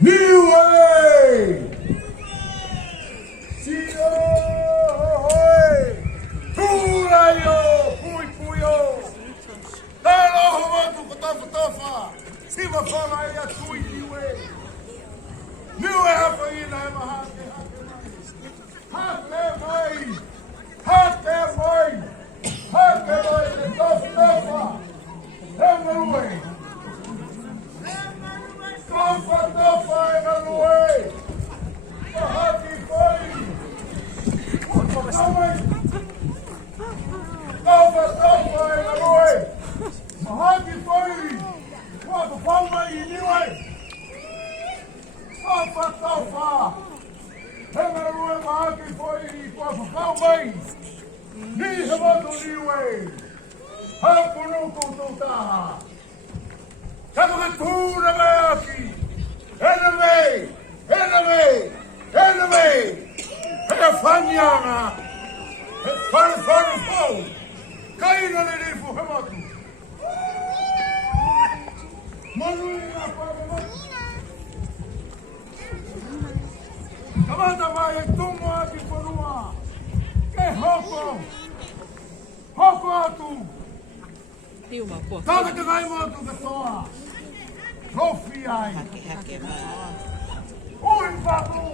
Niue! Sio! Tulayo! Pui puyo! Talo homatu kotofa tofa! Siva fama ya tui niue! Niue hapa ina hema hake hake mai! Hake mai! Hake mai! Tofa tofa! Hema niue! Tofa tofa hema niue! Haki foi! Tofa tofa hema niue! Haki foi! Tofa fama niue! Tofa tofa! Hema niue haki foi! Tofa fama! Ni hema niue! Hapunuku tutaha! Kakatura baki! Enemy! Enemy! Enemy! Efanyana! Efanyana! Kaina nilifu hematu! Manuina pagamos! Kamata mai tumo ati porua! Que hoko! Hoko atu! Tiuma po. Taka te kai mo atu katoa! Trofi ai! Hake mai. Oi papu!